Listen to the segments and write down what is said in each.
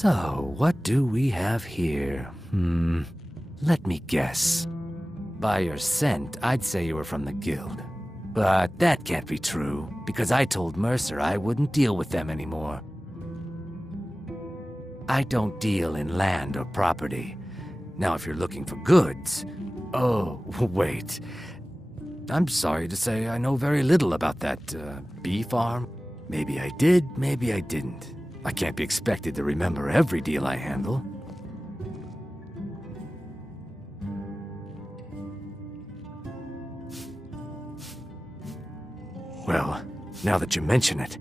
So, what do we have here? Let me guess. By your scent, I'd say you were from the guild. But that can't be true, because I told Mercer I wouldn't deal with them anymore. I don't deal in land or property. Now, if you're looking for goods... Oh, wait. I'm sorry to say I know very little about that, bee farm. Maybe I did, maybe I didn't. I can't be expected to remember every deal I handle. Well, now that you mention it,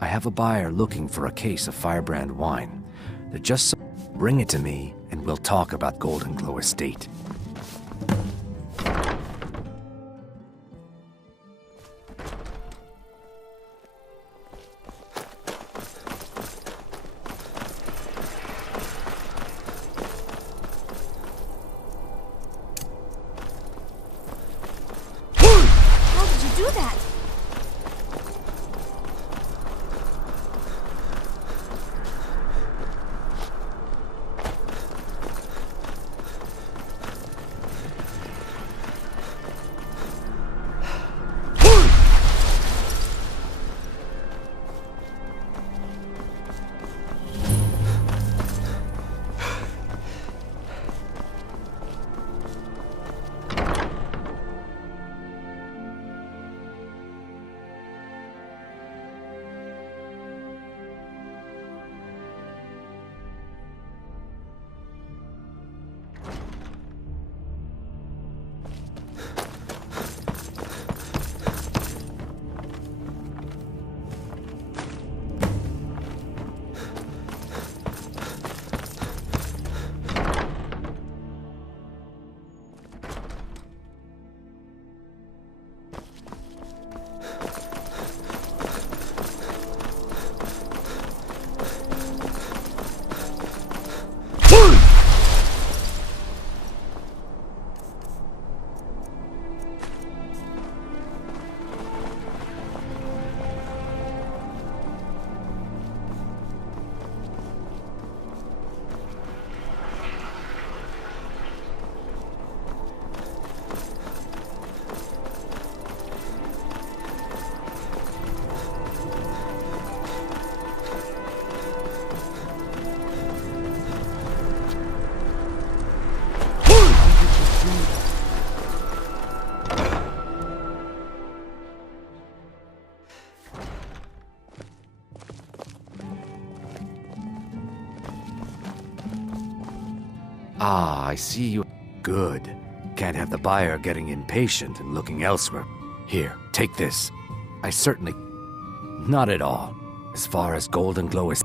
I have a buyer looking for a case of Firebrand wine. They're just so... Bring it to me, and we'll talk about Golden Glow Estate. How did you do that? Ah, I see you. Good. Can't have the buyer getting impatient and looking elsewhere. Here, take this. I certainly... Not at all. As far as Golden Glow is...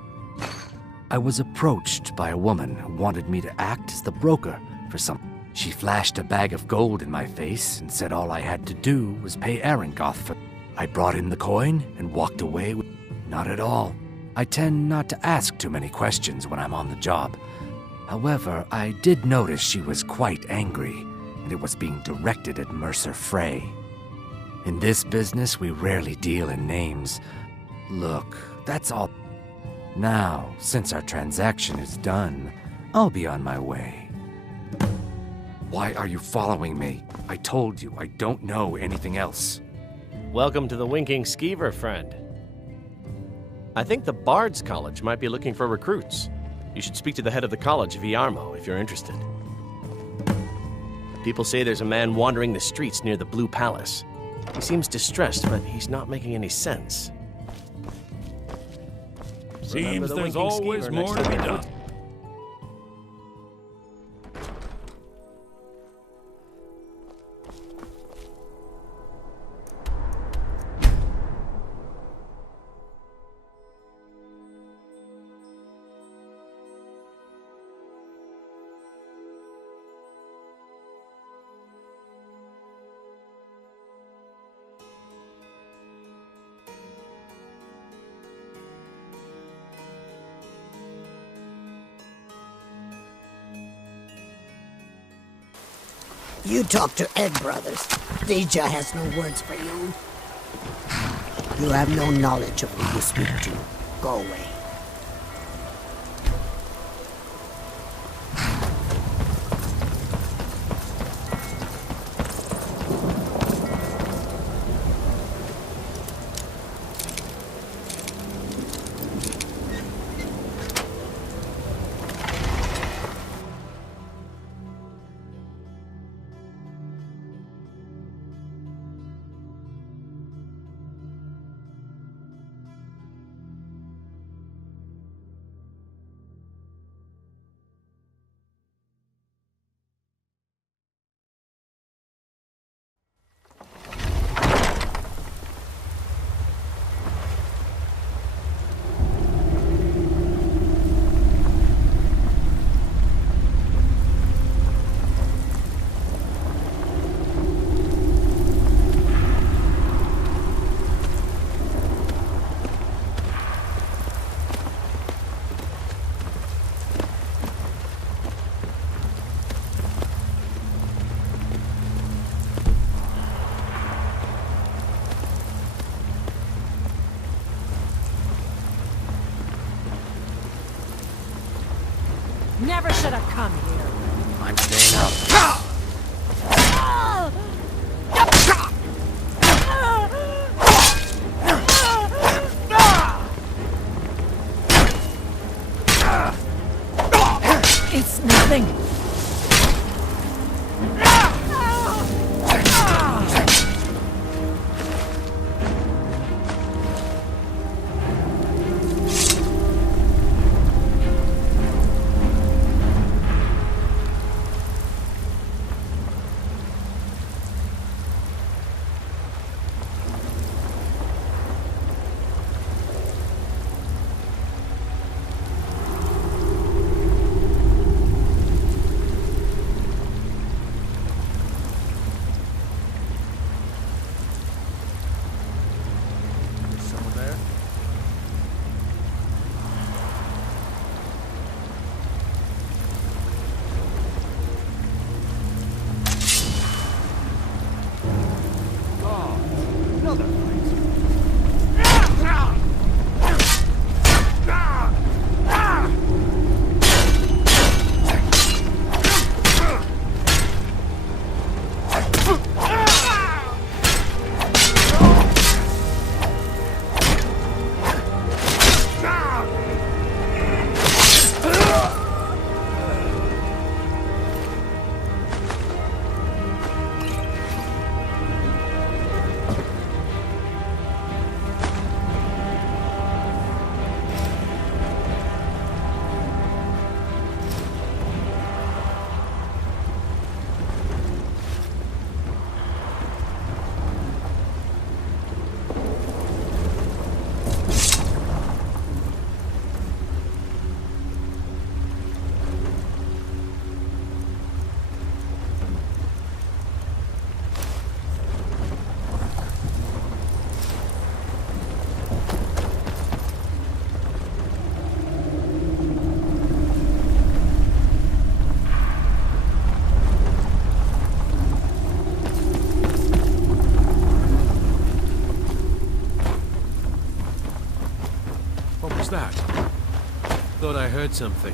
I was approached by a woman who wanted me to act as the broker for some... She flashed a bag of gold in my face and said all I had to do was pay Arangoth for... I brought in the coin and walked away with... Not at all. I tend not to ask too many questions when I'm on the job. However, I did notice she was quite angry, and it was being directed at Mercer Frey. In this business, we rarely deal in names. Look, that's all. Now, since our transaction is done, I'll be on my way. Why are you following me? I told you I don't know anything else. Welcome to the Winking Skeever, friend. I think the Bard's College might be looking for recruits. You should speak to the head of the college, Viarmo, if you're interested. People say there's a man wandering the streets near the Blue Palace. He seems distressed, but he's not making any sense. Seems there's always more to be done. You talk to Ed Brothers. Deja has no words for you. You have no knowledge of who you speak to. Go away. Never should have come here. I'm staying out. It's nothing. Someone there? Oh, another What was that? Thought I heard something.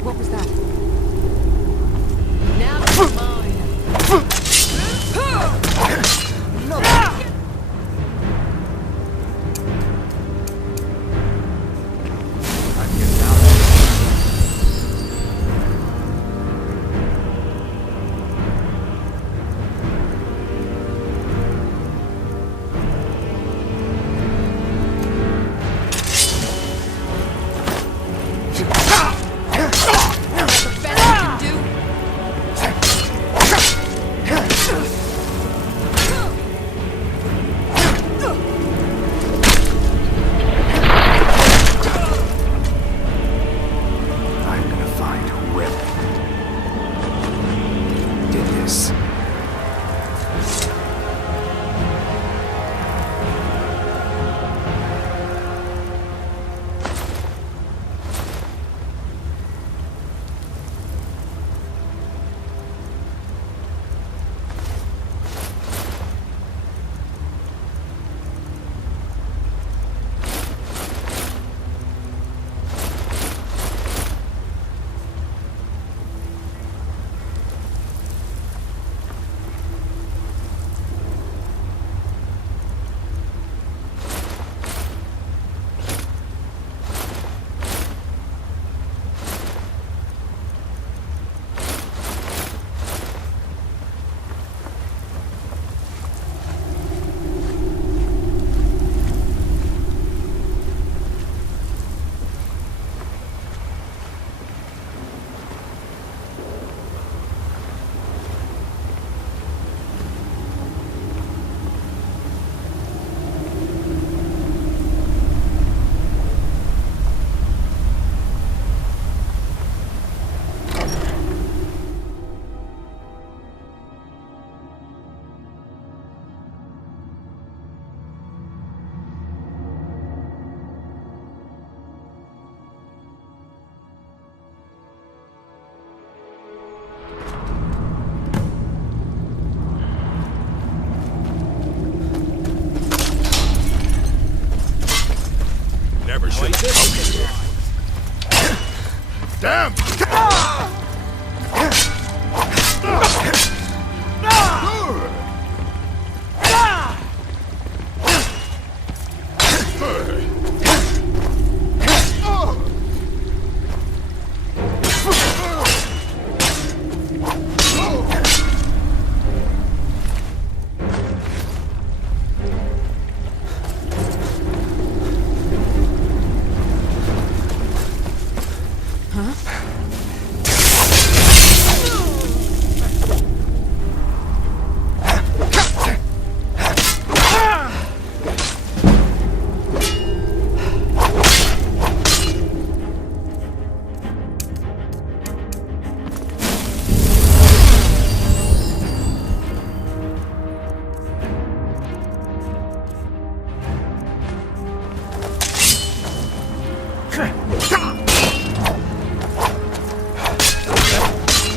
What was that? Now it's mine. Never should have. Damn!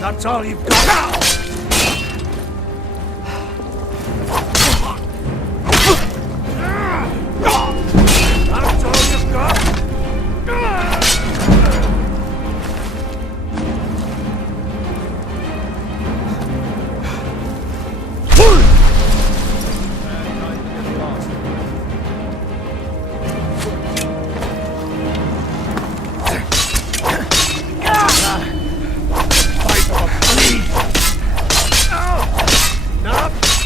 That's all you've got. That's all you've got.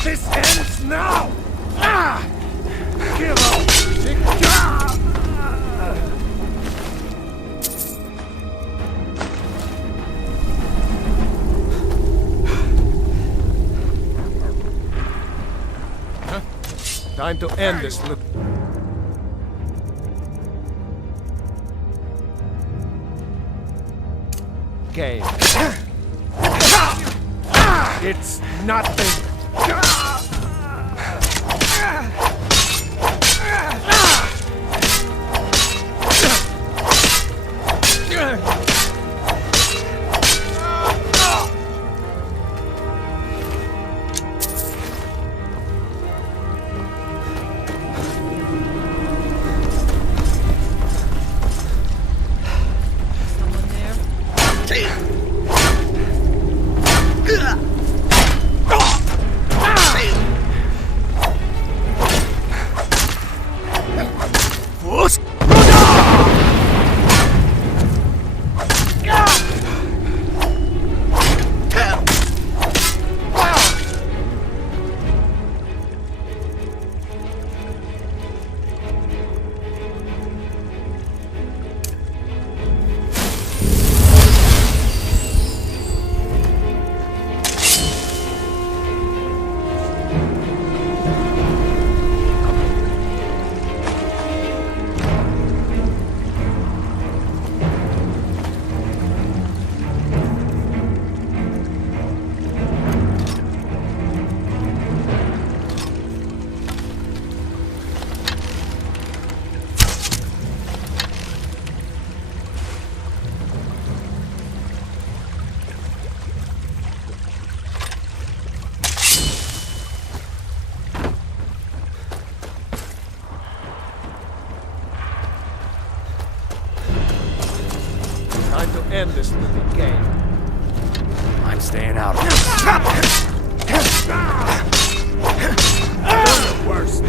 This ends now! Give up! Time to end this little... game. It's nothing. Someone there? Time to end this little game. I'm staying out of this. Worse.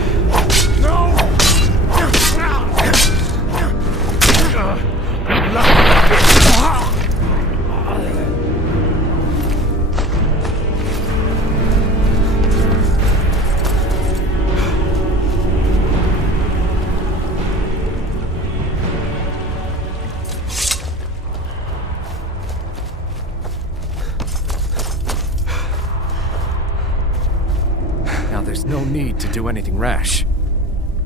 Now there's no need to do anything rash.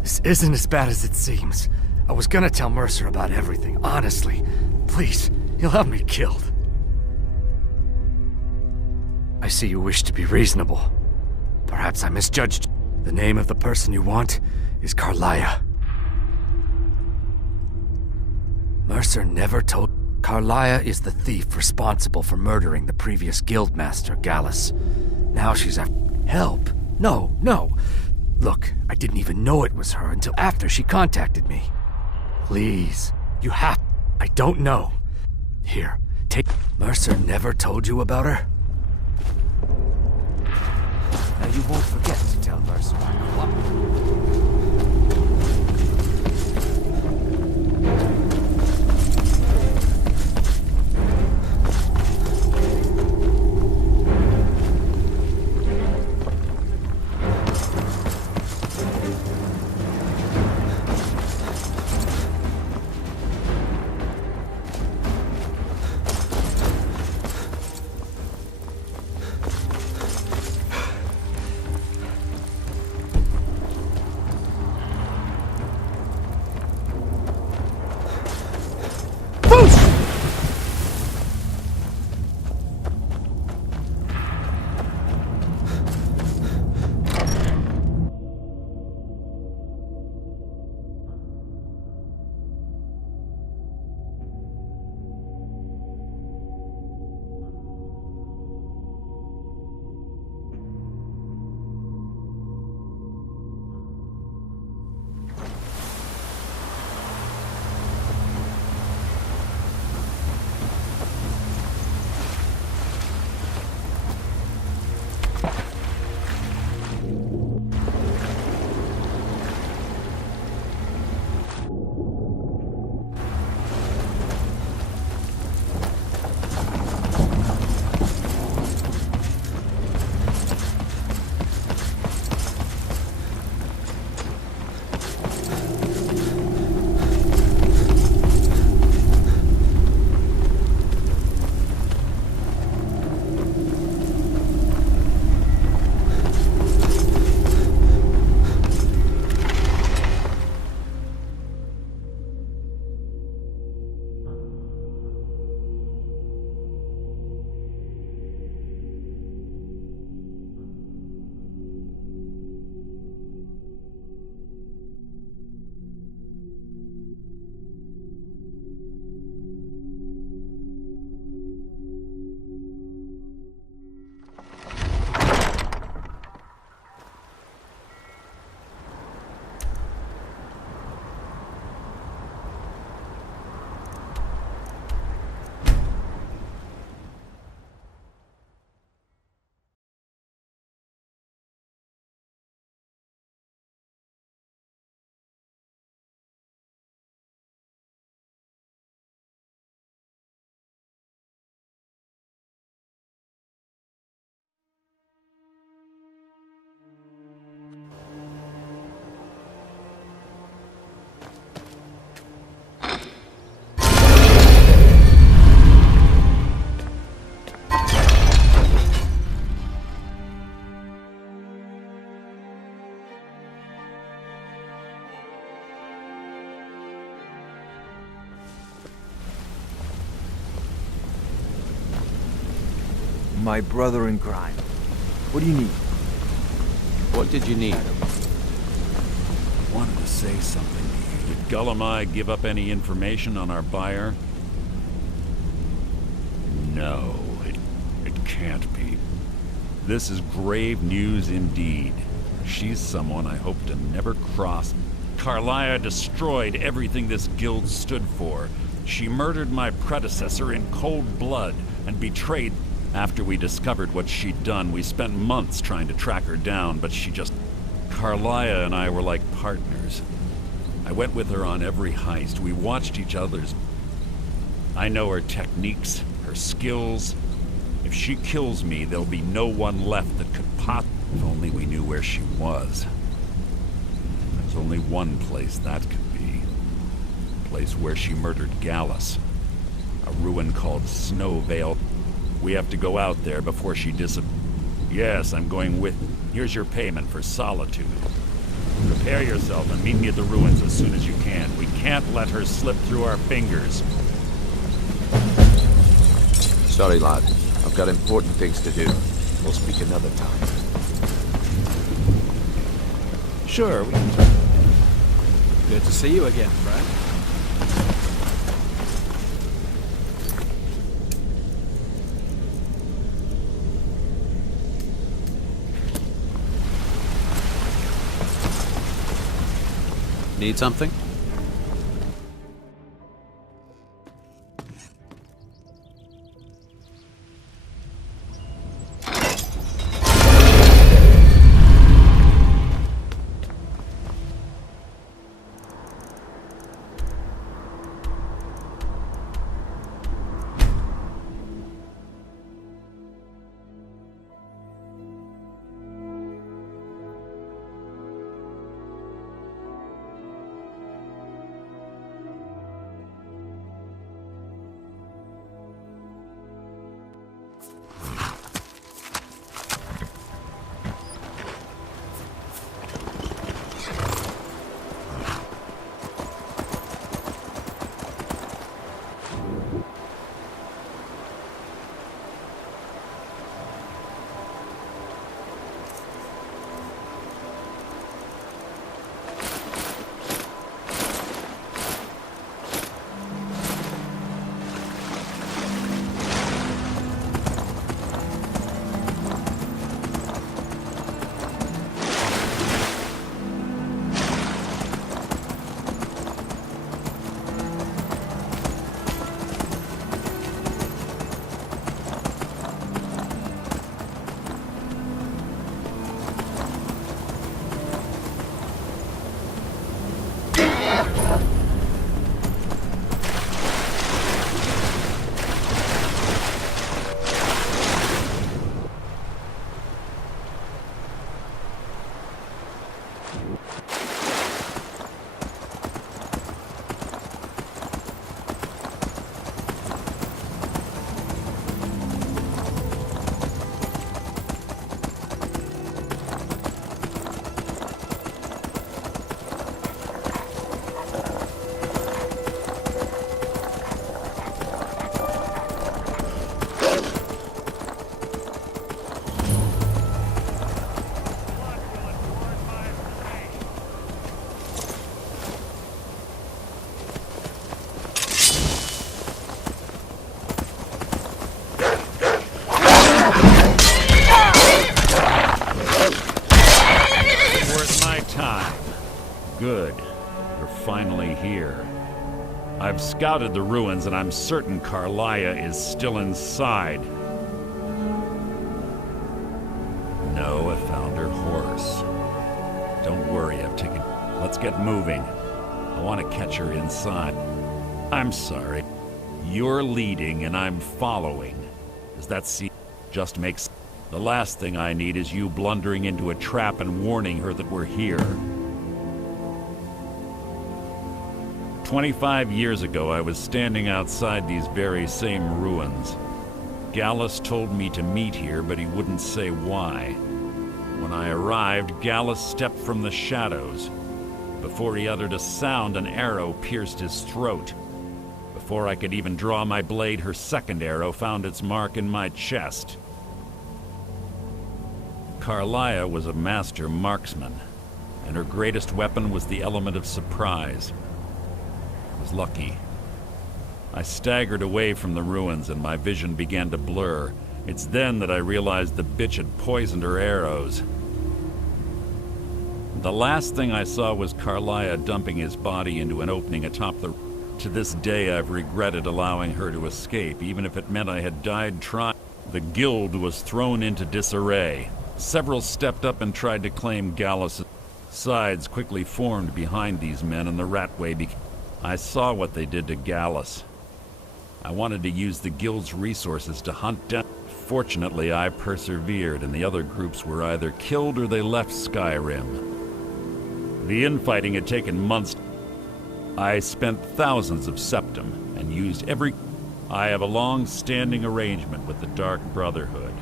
This isn't as bad as it seems. I was gonna tell Mercer about everything, honestly. Please, he'll have me killed. I see you wish to be reasonable. Perhaps I misjudged. The name of the person you want is Carlia. Mercer never told... Carlia is the thief responsible for murdering the previous guildmaster, Gallus. Now she's after... Help? No. Look, I didn't even know it was her until after she contacted me. Please. You have... I don't know. Here, take... Mercer never told you about her? Now you won't forget to tell Mercer. My brother in crime. What do you need? What did you need? Wanted to say something to you. Did Gullumai give up any information on our buyer? No, it can't be. This is grave news indeed. She's someone I hope to never cross. Carlia destroyed everything this guild stood for. She murdered my predecessor in cold blood and betrayed. After we discovered what she'd done, we spent months trying to track her down, but she just... Carlia and I were like partners. I went with her on every heist. We watched each other's... I know her techniques, her skills. If she kills me, there'll be no one left that could pop... If only we knew where she was. There's only one place that could be. A place where she murdered Gallus. A ruin called Snowvale. We have to go out there before she disappears. Yes, I'm going with... Here's your payment for solitude. Prepare yourself and meet me at the ruins as soon as you can. We can't let her slip through our fingers. Sorry, lad. I've got important things to do. We'll speak another time. Sure, we can... Good to see you again, friend. Need something? I've scouted the ruins and I'm certain Carlia is still inside. No, I found her horse. Don't worry, I've taken... Let's get moving. I want to catch her inside. I'm sorry. You're leading and I'm following. Does that seem... just makes... The last thing I need is you blundering into a trap and warning her that we're here. 25 years ago, I was standing outside these very same ruins. Gallus told me to meet here, but he wouldn't say why. When I arrived, Gallus stepped from the shadows. Before he uttered a sound, an arrow pierced his throat. Before I could even draw my blade, her second arrow found its mark in my chest. Carlia was a master marksman, and her greatest weapon was the element of surprise. I was lucky. I staggered away from the ruins and my vision began to blur. It's then that I realized the bitch had poisoned her arrows. The last thing I saw was Carlia dumping his body into an opening atop the... To this day, I've regretted allowing her to escape, even if it meant I had died trying. The guild was thrown into disarray. Several stepped up and tried to claim Gallus. Sides quickly formed behind these men, and the ratway became... I saw what they did to Gallus. I wanted to use the guild's resources to hunt down... Fortunately, I persevered, and the other groups were either killed or they left Skyrim. The infighting had taken months. I spent thousands of septum and used every... I have a long-standing arrangement with the Dark Brotherhood.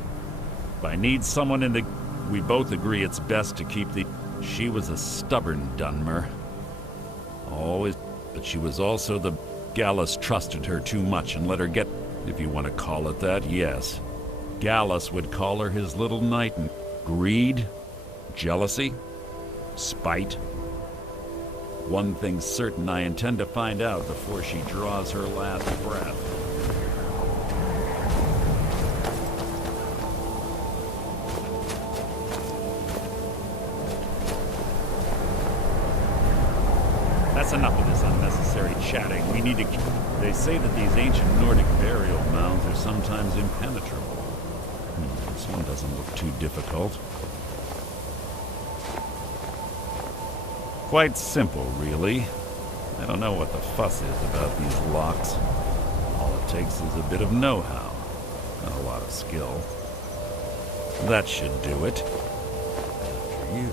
If I need someone in the... We both agree it's best to keep the... She was a stubborn Dunmer. Always... But she was also the... Gallus trusted her too much and let her get... If you want to call it that, yes. Gallus would call her his little knight. Greed? Jealousy? Spite? One thing's certain, I intend to find out before she draws her last breath. That's enough of this unnecessary chatting. We need to... They say that these ancient Nordic burial mounds are sometimes impenetrable. This one doesn't look too difficult. Quite simple, really. I don't know what the fuss is about these locks. All it takes is a bit of know-how, and a lot of skill. That should do it. After you.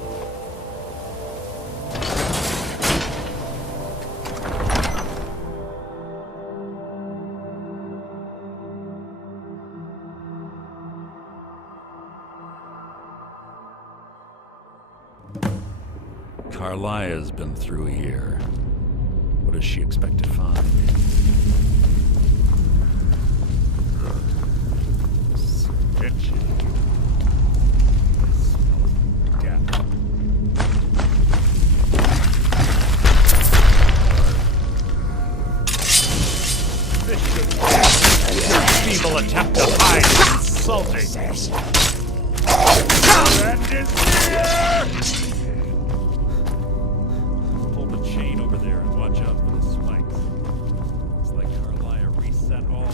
Carlia's been through here. What does she expect to find? Sketchy. It smells like death. This feeble attempt to hide is insulting. Friend is here! Chain over there and watch out for the spikes. It's like Carlia reset all.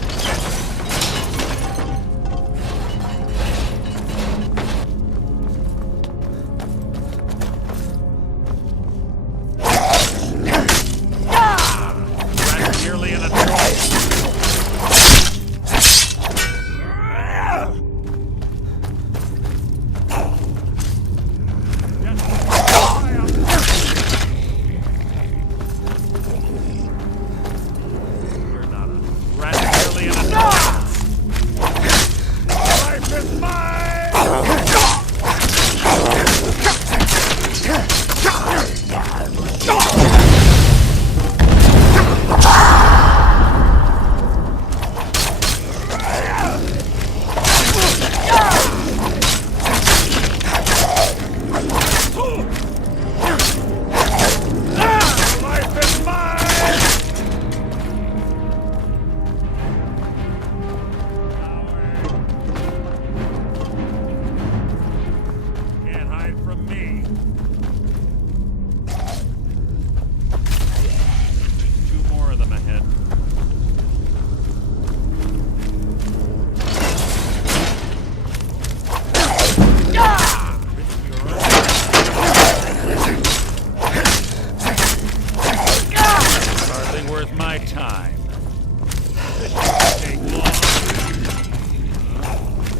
Ran nearly in a time. This shouldn't take long.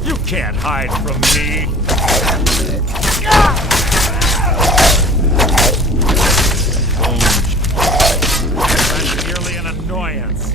You can't hide from me. That's nearly an annoyance.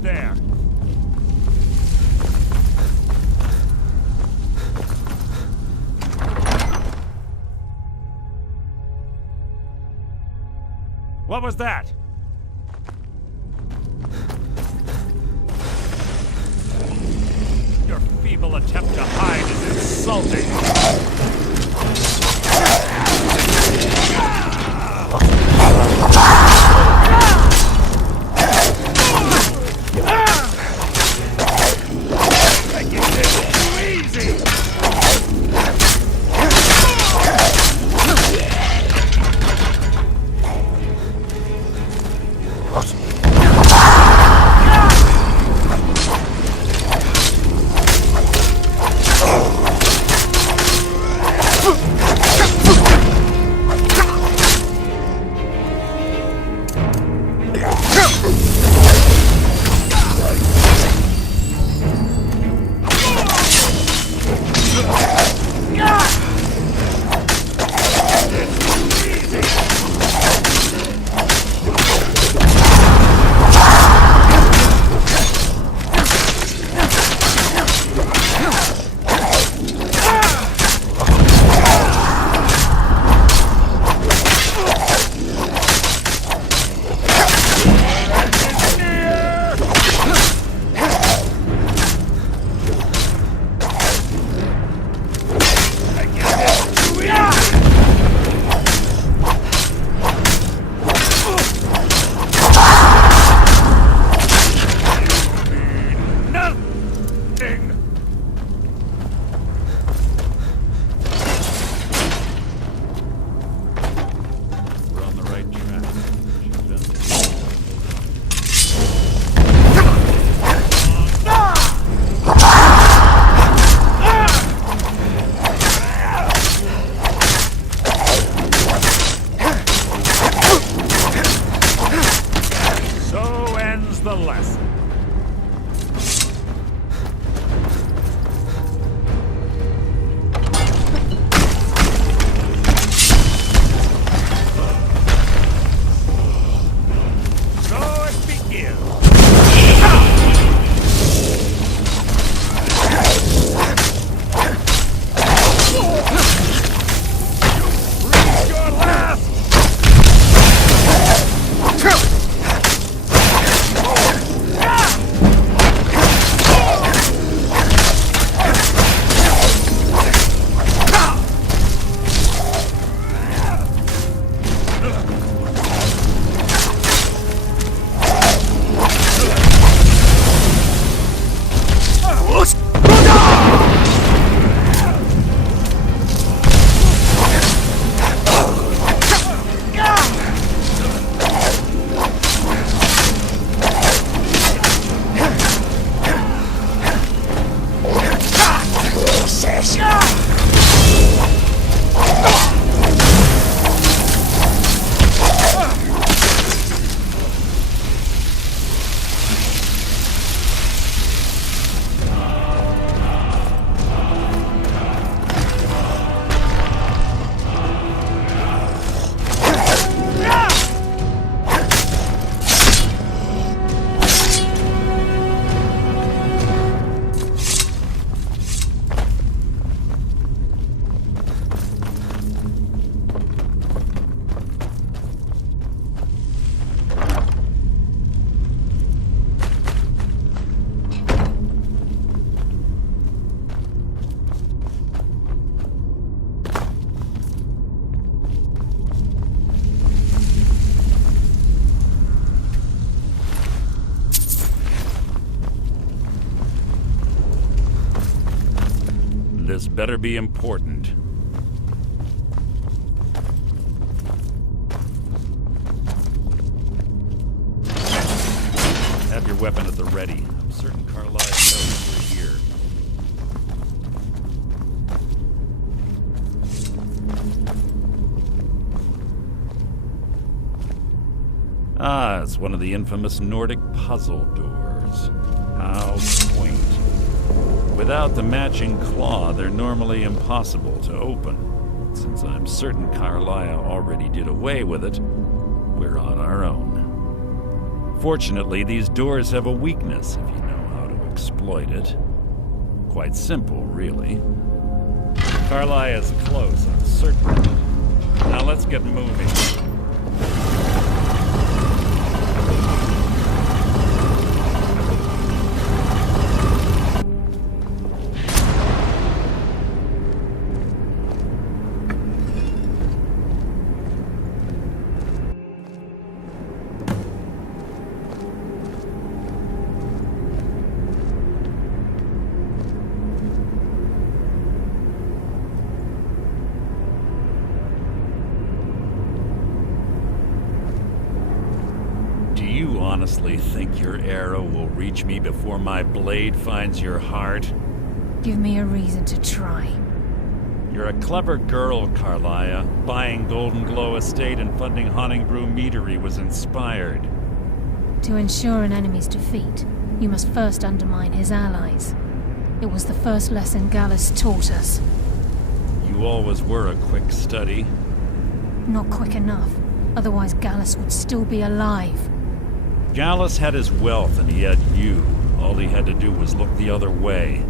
There. What was that? Your feeble attempt to hide is insulting. This better be important. Have your weapon at the ready. I'm certain Carlisle knows we're here. Ah, it's one of the infamous Nordic puzzle doors. How quaint. Without the matching claw, they're normally impossible to open. Since I'm certain Carlisle already did away with it, we're on our own. Fortunately, these doors have a weakness if you know how to exploit it. Quite simple, really. Carlisle is close, I'm certain of it. Now let's get moving. Honestly think your arrow will reach me before my blade finds your heart? Give me a reason to try. You're a clever girl, Carlisle. Buying Golden Glow Estate and funding Honningbrew Meadery was inspired. To ensure an enemy's defeat, you must first undermine his allies. It was the first lesson Gallus taught us. You always were a quick study. Not quick enough. Otherwise Gallus would still be alive. Gallus had his wealth and he had you. All he had to do was look the other way.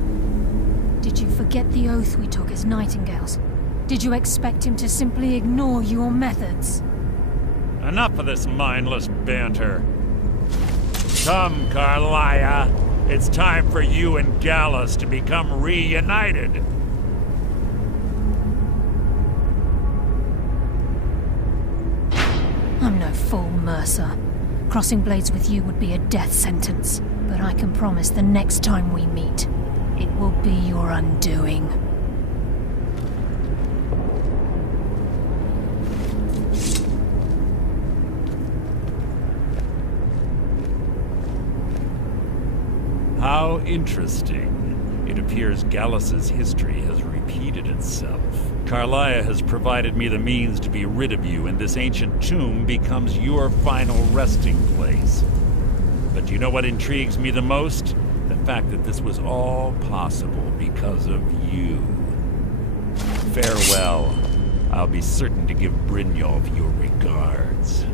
Did you forget the oath we took as nightingales? Did you expect him to simply ignore your methods? Enough of this mindless banter. Come, Carlisle. It's time for you and Gallus to become reunited. I'm no fool, Mercer. Crossing blades with you would be a death sentence, but I can promise the next time we meet, it will be your undoing. How interesting. It appears Gallus's history has repeated itself. Carlisle has provided me the means to be rid of you, and this ancient tomb becomes your final resting place. But you know what intrigues me the most? The fact that this was all possible because of you. Farewell. I'll be certain to give Brynjolf your regards.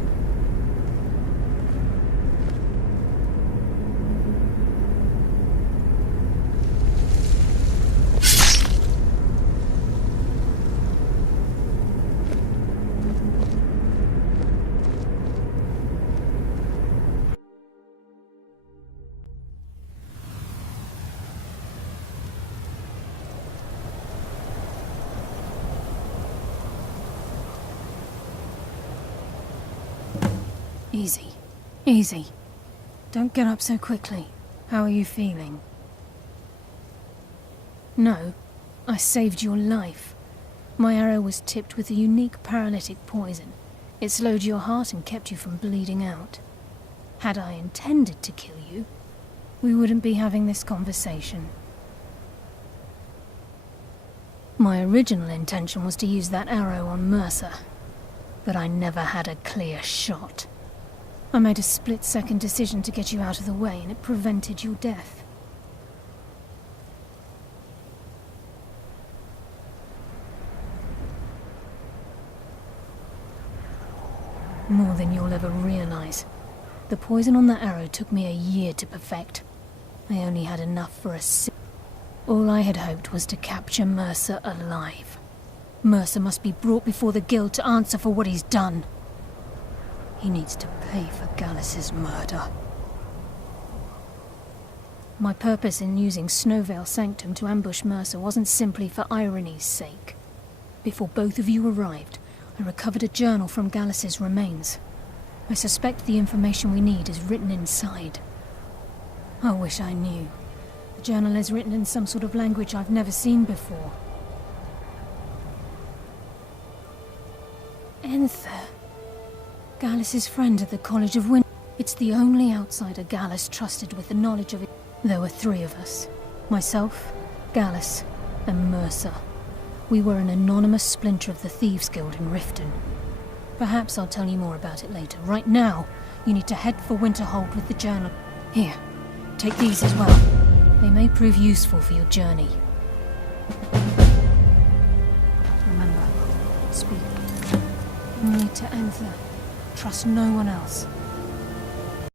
Easy. Easy. Don't get up so quickly. How are you feeling? No, I saved your life. My arrow was tipped with a unique paralytic poison. It slowed your heart and kept you from bleeding out. Had I intended to kill you, we wouldn't be having this conversation. My original intention was to use that arrow on Mercer, but I never had a clear shot. I made a split-second decision to get you out of the way, and it prevented your death. More than you'll ever realize. The poison on that arrow took me a year to perfect. I only had enough for a All I had hoped was to capture Mercer alive. Mercer must be brought before the Guild to answer for what he's done. He needs to pay for Gallus's murder. My purpose in using Snowvale Sanctum to ambush Mercer wasn't simply for irony's sake. Before both of you arrived, I recovered a journal from Gallus's remains. I suspect the information we need is written inside. I wish I knew. The journal is written in some sort of language I've never seen before. Enther. Gallus' friend at the College of Wind. It's the only outsider Gallus trusted with the knowledge of it. There were 3 of us. Myself, Gallus, and Mercer. We were an anonymous splinter of the Thieves' Guild in Riften. Perhaps I'll tell you more about it later. Right now, you need to head for Winterhold with the journal. Here, take these as well. They may prove useful for your journey. Remember, speak only to Enther. Trust no one else.